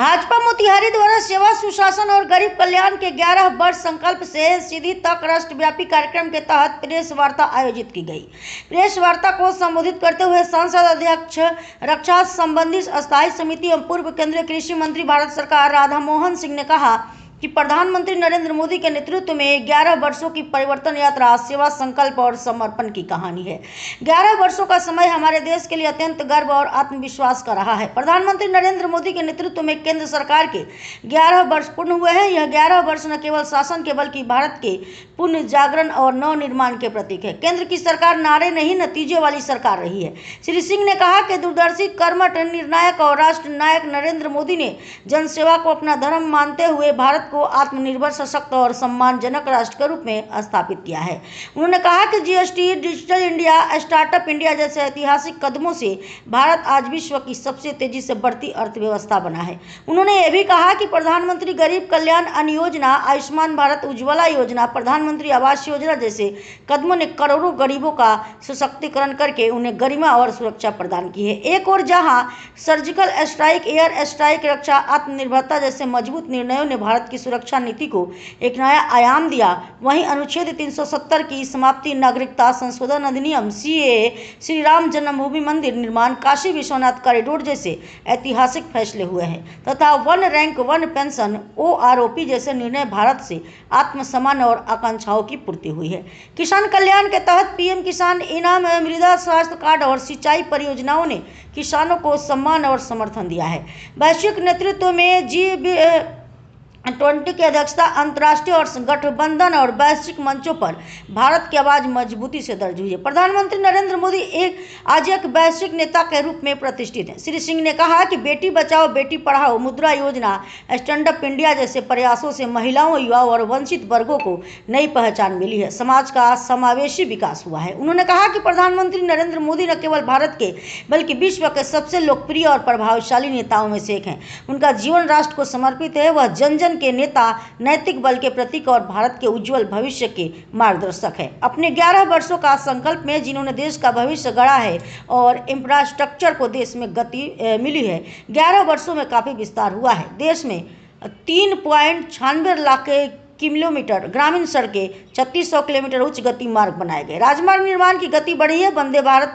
भाजपा मोतिहारी द्वारा सेवा सुशासन और गरीब कल्याण के 11 वर्ष संकल्प से सीधी तक राष्ट्रव्यापी कार्यक्रम के तहत प्रेस वार्ता आयोजित की गई। प्रेस वार्ता को संबोधित करते हुए सांसद अध्यक्ष रक्षा संबंधी स्थायी समिति एवं पूर्व केंद्रीय कृषि मंत्री भारत सरकार राधा मोहन सिंह ने कहा कि प्रधानमंत्री नरेंद्र मोदी के नेतृत्व में 11 वर्षों की परिवर्तन यात्रा सेवा संकल्प और समर्पण की कहानी है। 11 वर्षों का समय हमारे देश के लिए अत्यंत गर्व और आत्मविश्वास का रहा है। प्रधानमंत्री नरेंद्र मोदी के नेतृत्व में केंद्र सरकार के 11 वर्ष पूर्ण हुए हैं। यह 11 वर्ष न केवल शासन के बल्कि भारत के पुनः जागरण और नव निर्माण के प्रतीक है। केंद्र की सरकार नारे नहीं नतीजे वाली सरकार रही है। श्री सिंह ने कहा कि दूरदर्शी, कर्मठ, निर्णायक और राष्ट्र नायक नरेंद्र मोदी ने जनसेवा को अपना धर्म मानते हुए भारत को आत्मनिर्भर, सशक्त और सम्मानजनक राष्ट्र के रूप में स्थापित किया है। उन्होंने कहा कि GST, digital India, startup India जैसे ऐतिहासिक कदमों से भारत आज विश्व की सबसे तेजी से बढ़ती अर्थव्यवस्था बना है। उन्होंने यह भी कहा कि प्रधानमंत्री गरीब कल्याण अन्न योजना, आयुष्मान भारत उज्ज्वला योजना, प्रधानमंत्री आवास योजना जैसे कदमों ने करोड़ों गरीबों का सशक्तिकरण करके उन्हें गरिमा और सुरक्षा प्रदान की है। एक और जहां सर्जिकल स्ट्राइक, एयर स्ट्राइक, रक्षा, आत्मनिर्भरता जैसे मजबूत निर्णयों ने भारत की सुरक्षा नीति को एक नया आयाम दिया, वहीं अनुच्छेद 370 की समाप्ति, नागरिकता संशोधन अधिनियम, सीएए, श्री राम जन्मभूमि मंदिर निर्माण, काशी विश्वनाथ कॉरिडोर जैसे ऐतिहासिक फैसले हुए हैं तथा one rank one pension, OROP जैसे निर्णय भारत से आत्मसम्मान और आकांक्षाओं की पूर्ति हुई है। किसान कल्याण के तहत पीएम किसान इनाम, मृदा स्वास्थ्य कार्ड और सिंचाई परियोजनाओं ने किसानों को सम्मान और समर्थन दिया है। वैश्विक नेतृत्व में G20 की अध्यक्षता, अंतर्राष्ट्रीय और गठबंधन और वैश्विक मंचों पर भारत की आवाज मजबूती से दर्ज हुई है। प्रधानमंत्री नरेंद्र मोदी आज एक वैश्विक नेता के रूप में प्रतिष्ठित हैं। श्री सिंह ने कहा कि बेटी बचाओ बेटी पढ़ाओ, मुद्रा योजना, स्टैंड अप इंडिया जैसे प्रयासों से महिलाओं, युवाओं और वंचित वर्गों को नई पहचान मिली है। समाज का समावेशी विकास हुआ है। उन्होंने कहा कि प्रधानमंत्री नरेंद्र मोदी न केवल भारत के बल्कि विश्व के सबसे लोकप्रिय और प्रभावशाली नेताओं में से एक हैं। उनका जीवन राष्ट्र को समर्पित है। वह जन जन के नेता, नैतिक बल के प्रतीक और भारत के उज्जवल भविष्य के मार्गदर्शक है। अपने 11 वर्षों का संकल्प में जिन्होंने देश का भविष्य गढ़ा है और इंफ्रास्ट्रक्चर को देश में गति मिली है, 11 वर्षों में काफी विस्तार हुआ है। देश में 3.96 लाख किलोमीटर ग्रामीण सड़कें, 3600 किलोमीटर उच्च गति मार्ग बनाए गए, राजमार्ग निर्माण की गति बढ़ी है। Vande Bharat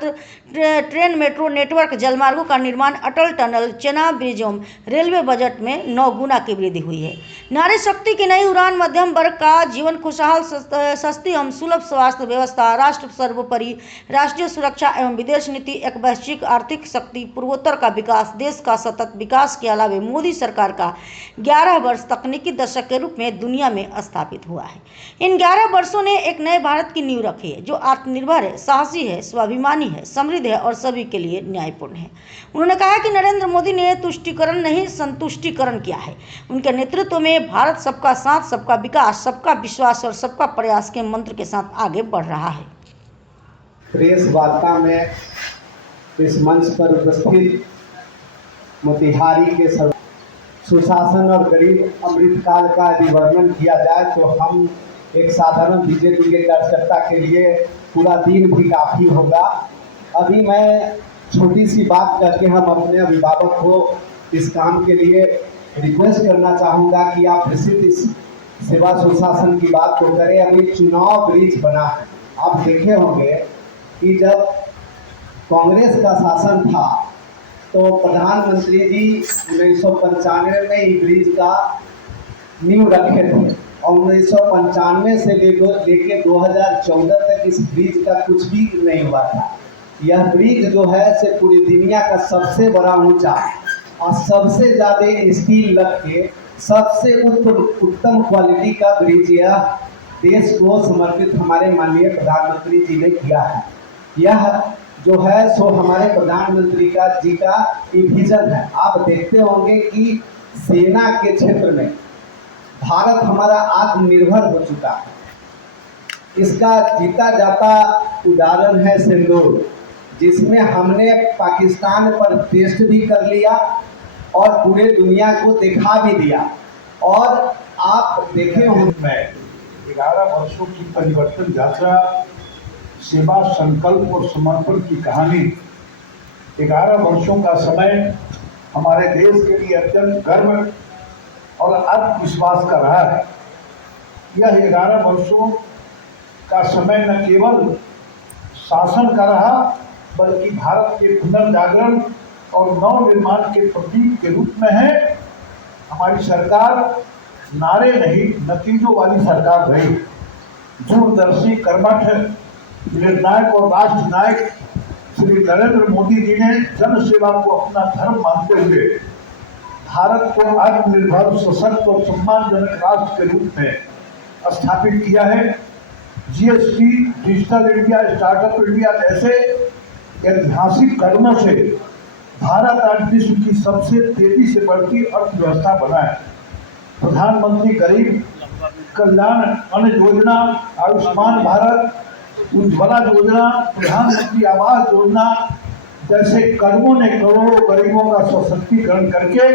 train, metro network, जलमार्गों का निर्माण, अटल टनल, चेनाब ब्रिज एवं रेलवे बजट में 9 गुना की वृद्धि हुई है। नारी शक्ति की नई उड़ान, मध्यम वर्ग का जीवन खुशहाल, सस्ती एवं सुलभ स्वास्थ्य व्यवस्था, राष्ट्र सर्वोपरि, राष्ट्रीय सुरक्षा एवं विदेश नीति, एक वैश्विक आर्थिक शक्ति, पूर्वोत्तर का विकास, देश का सतत विकास के अलावा मोदी सरकार का 11 वर्ष तकनीकी दशक के रूप में दुनिया में स्थापित हुआ है। इन 11 वर्षों ने एक नए भारत की नींव रखी है जो आत्मनिर्भर है, साहसी है, स्वाभिमानी है, समृद्ध है और सभी के लिए न्यायपूर्ण है। उन्होंने कहा कि नरेंद्र मोदी ने तुष्टीकरण नहीं संतुष्टीकरण किया है। उनके नेतृत्व में भारत सबका साथ, सबका विकास, सबका विश्वास और सबका प्रयास के मंत्र के साथ आगे बढ़ रहा है। प्रेस वार्ता में इस मंच पर उपस्थित मोतिहारी के सुशासन और गरीब अमृतकाल का यदि वर्णन किया जाए तो हम एक साधारण बीजेपी के कार्यकर्ता के लिए पूरा दिन भी काफ़ी होगा। अभी मैं छोटी सी बात करके हम अपने अभिभावक को इस काम के लिए रिक्वेस्ट करना चाहूँगा कि आप प्रसिद्ध इस सेवा सुशासन की बात तो करें। अभी चुनाव ब्रिज बना है, आप देखे होंगे कि जब कांग्रेस का शासन था तो प्रधानमंत्री जी 1995 में इस ब्रिज का नींव रखे थे और 1995 से लेके 2014 तक इस ब्रिज का कुछ भी नहीं हुआ था। यह ब्रिज जो है से पूरी दुनिया का सबसे बड़ा, ऊंचा और सबसे ज़्यादा स्टील लग के सबसे उत्तम क्वालिटी का ब्रिज यह देश को समर्पित हमारे माननीय प्रधानमंत्री जी ने किया है। यह जो है सो हमारे प्रधानमंत्री जी का विजन है। आप देखते होंगे कि सेना के क्षेत्र में भारत हमारा आत्मनिर्भर हो चुका है। इसका जीता जाता उदाहरण है सिंदूर, जिसमें हमने पाकिस्तान पर टेस्ट भी कर लिया और पूरे दुनिया को दिखा भी दिया। और आप देखे होंगे 11 वर्षों की परिवर्तन यात्रा, सेवा संकल्प और समर्पण की कहानी। 11 वर्षों का समय हमारे देश के लिए अत्यंत गर्व और आत्मविश्वास का रहा है। यह 11 वर्षों का समय न केवल शासन का रहा, बल्कि भारत के पुनर्जागरण और नव निर्माण के प्रतीक के रूप में है। हमारी सरकार नारे नहीं, नतीजों वाली सरकार रही। दूरदर्शी, कर्मठ, निर्णायक और राष्ट्र नायक श्री नरेंद्र मोदी जी ने जन सेवा को अपना धर्म मानते हुए भारत को आत्मनिर्भर, सशक्त और सम्मानजनक राष्ट्र के रूप में स्थापित किया है। GST, digital India, startup India जैसे ऐतिहासिक कदमों से भारत आज विश्व की सबसे तेजी से बढ़ती अर्थव्यवस्था बना है। प्रधानमंत्री गरीब कल्याण अन्न योजना, आयुष्मान भारत, उज्ज्वला योजना, प्रधानमंत्री आवास योजना जैसे कदमों ने करोड़ों गरीबों का सशक्तिकरण करके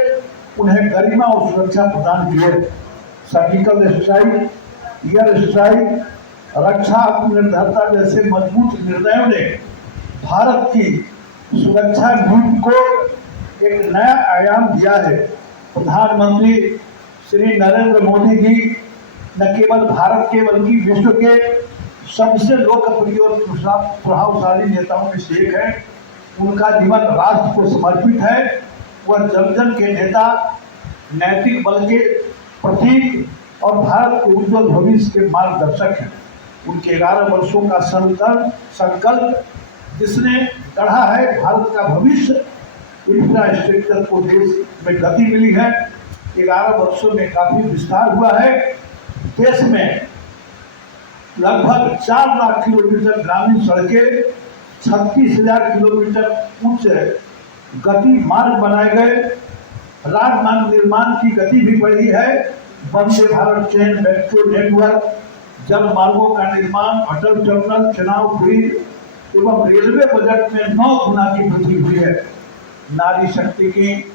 उन्हें गरिमा और सुरक्षा प्रदान की है। सर्जिकल स्ट्राइक, एयर स्ट्राइक, रक्षा आत्मनिर्भरता जैसे मजबूत निर्णयों ने भारत की सुरक्षा नीति को एक नया आयाम दिया है। प्रधानमंत्री श्री नरेंद्र मोदी जी न केवल भारत के बल्कि विश्व के सबसे लोकप्रिय और प्रभावशाली नेताओं में से एक है। उनका जीवन राष्ट्र को समर्पित है। वह जन जन के नेता, नैतिक बल के प्रतीक और भारत के उज्जवल भविष्य के मार्गदर्शक हैं। उनके 11 वर्षों का संकल्प जिसने गढ़ा है भारत का भविष्य, इंफ्रास्ट्रक्चर को देश में गति मिली है। 11 वर्षों में काफी विस्तार हुआ है। देश में लगभग 4 लाख किलोमीटर ग्रामीण सड़कें, 36,000 किलोमीटर उच्च गति मार्ग बनाए गए। राजमार्ग निर्माण की गति भी बढ़ी है। Vande Bharat train, metro network, जल मार्गों का निर्माण, अटल टनल, चुनाव ब्रिज एवं रेलवे बजट में 9 गुना की वृद्धि हुई है। नारी शक्ति की